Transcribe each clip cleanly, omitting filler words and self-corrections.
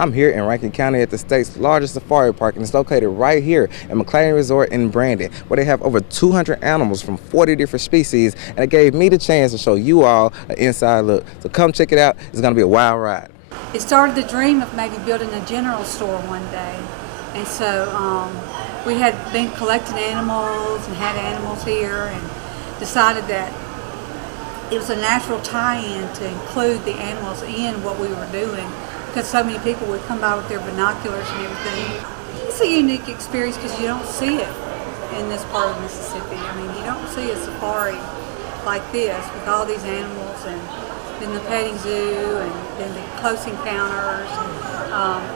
I'm here in Rankin County at the state's largest safari park, and it's located right here at McLean Resort in Brandon, where they have over 200 animals from 40 different species, and it gave me the chance to show you all an inside look. So come check it out. It's going to be a wild ride. It started the dream of maybe building a general store one day, and so we had been collecting animals and had animals here, and decided that it was a natural tie-in to include the animals in what we were doing, because so many people would come by with their binoculars and everything. It's a unique experience because you don't see it in this part of Mississippi. I mean, you don't see a safari like this with all these animals, and then the petting zoo, and then the close encounters,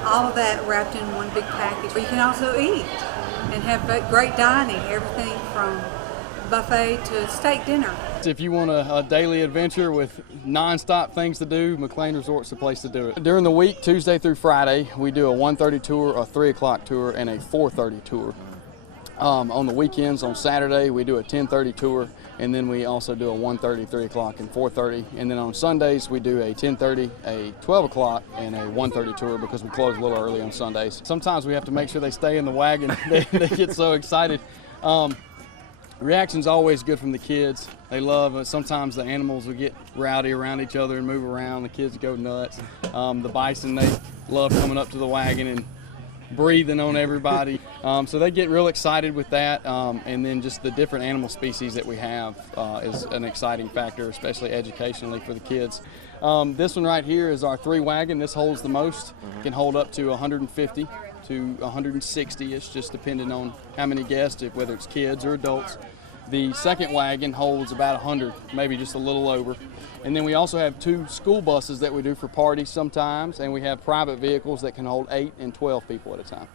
all of that wrapped in one big package. But you can also eat and have great dining, everything from buffet to steak dinner. If you want a daily adventure with non-stop things to do, McLean Resort's the place to do it. During the week, Tuesday through Friday, we do a 1:30 tour, a 3 o'clock tour, and a 4:30 tour. On the weekends, on Saturday, we do a 10:30 tour, and then we also do a 1:30, 3 o'clock, and 4:30. And then on Sundays, we do a 10:30, a 12 o'clock, and a 1:30 tour because we close a little early on Sundays. Sometimes we have to make sure they stay in the wagon. They get so excited. Reaction's always good from the kids. They love it. Sometimes the animals will get rowdy around each other and move around. The kids go nuts. The bison, they love coming up to the wagon and breathing on everybody. So they get real excited with that. And then just the different animal species that we have is an exciting factor, especially educationally for the kids. This one right here is our 3 wagon. This holds the most. Can hold up to 150 to 160. It's just depending on how many guests, whether it's kids or adults. The second wagon holds about 100, maybe just a little over. And then we also have 2 school buses that we do for parties sometimes, and we have private vehicles that can hold 8 and 12 people at a time.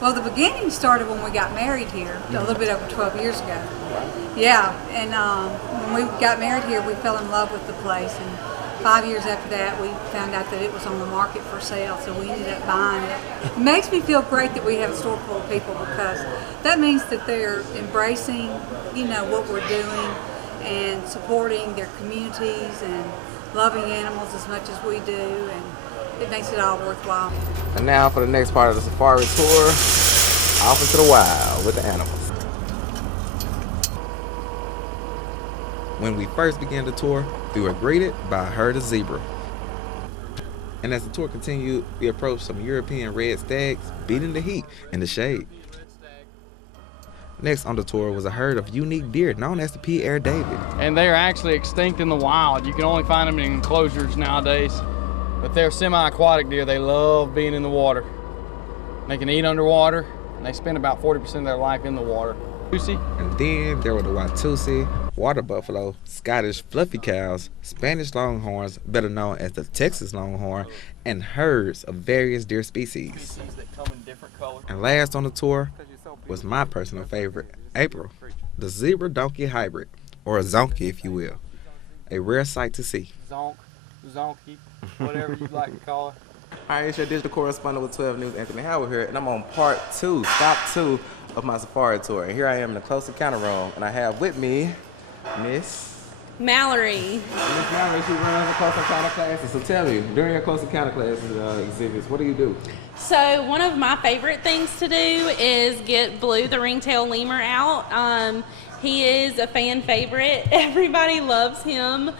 Well, the beginning started when we got married here, a little bit over 12 years ago. Yeah, and when we got married here, we fell in love with the place, and 5 years after that, we found out that it was on the market for sale, so we ended up buying it. It makes me feel great that we have a store full of people, because that means that they're embracing, what we're doing and supporting their communities and loving animals as much as we do, and it makes it all worthwhile. And now for the next part of the safari tour, off into the wild with the animals. When we first began the tour, we were greeted by a herd of zebra. And as the tour continued, we approached some European red stags beating the heat in the shade. Next on the tour was a herd of unique deer known as the Pierre David. And they are actually extinct in the wild. You can only find them in enclosures nowadays. But they're semi-aquatic deer. They love being in the water. They can eat underwater, and they spend about 40% of their life in the water. And then there were the Watusi, water buffalo, Scottish fluffy cows, Spanish longhorns, better known as the Texas longhorn, and herds of various deer species. And last on the tour was my personal favorite, April, the zebra donkey hybrid, or a zonkey if you will. A rare sight to see. Zonkey, whatever you'd like to call it. All right, it's your digital correspondent with 12 News, Anthony Howard here, and I'm on part 2, stop 2 of my safari tour. And here I am in the close encounter room, and I have with me Miss Mallory. Miss Mallory. She runs the close encounter classes. So tell me, during your close encounter classes exhibits, what do you do? So one of my favorite things to do is get Blue, the ringtail lemur, out. He is a fan favorite. Everybody loves him.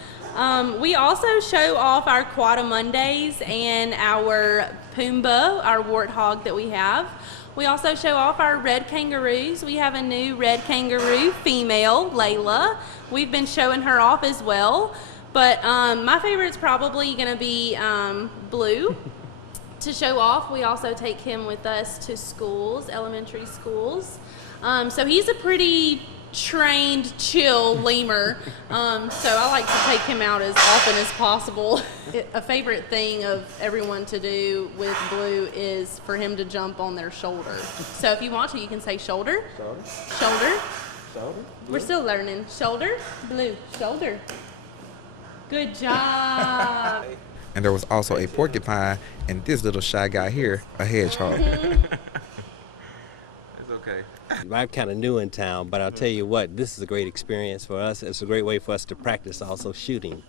We also show off our Quadda Mondays and our Pumbaa, our warthog that we have. We also show off our red kangaroos. We have a new red kangaroo female, Layla. We've been showing her off as well. But my favorite's probably going to be Blue to show off. We also take him with us to schools, elementary schools. So he's a pretty trained, chill lemur, so I like to take him out as often as possible. A favorite thing of everyone to do with Blue is for him to jump on their shoulder. So if you want to, you can say shoulder, shoulder. We're still learning. Shoulder, Blue, shoulder. Good job. And there was also a porcupine, and this little shy guy here, a hedgehog. It's okay. I'm kind of new in town, but I'll tell you what, this is a great experience for us. It's a great way for us to practice also shooting.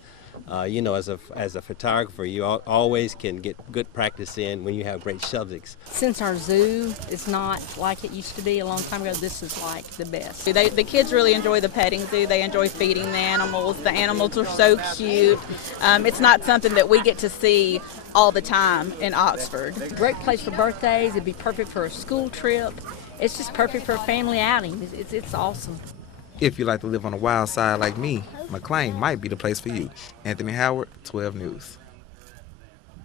You know, as a photographer, you always can get good practice in when you have great subjects. Since our zoo is not like it used to be a long time ago, this is like the best. The kids really enjoy the petting zoo. They enjoy feeding the animals. The animals are so cute. It's not something that we get to see all the time in Oxford. Great place for birthdays. It'd be perfect for a school trip. It's just perfect for a family outing. It's awesome. If you like to live on the wild side like me, McLean might be the place for you. Anthony Howard, 12 News.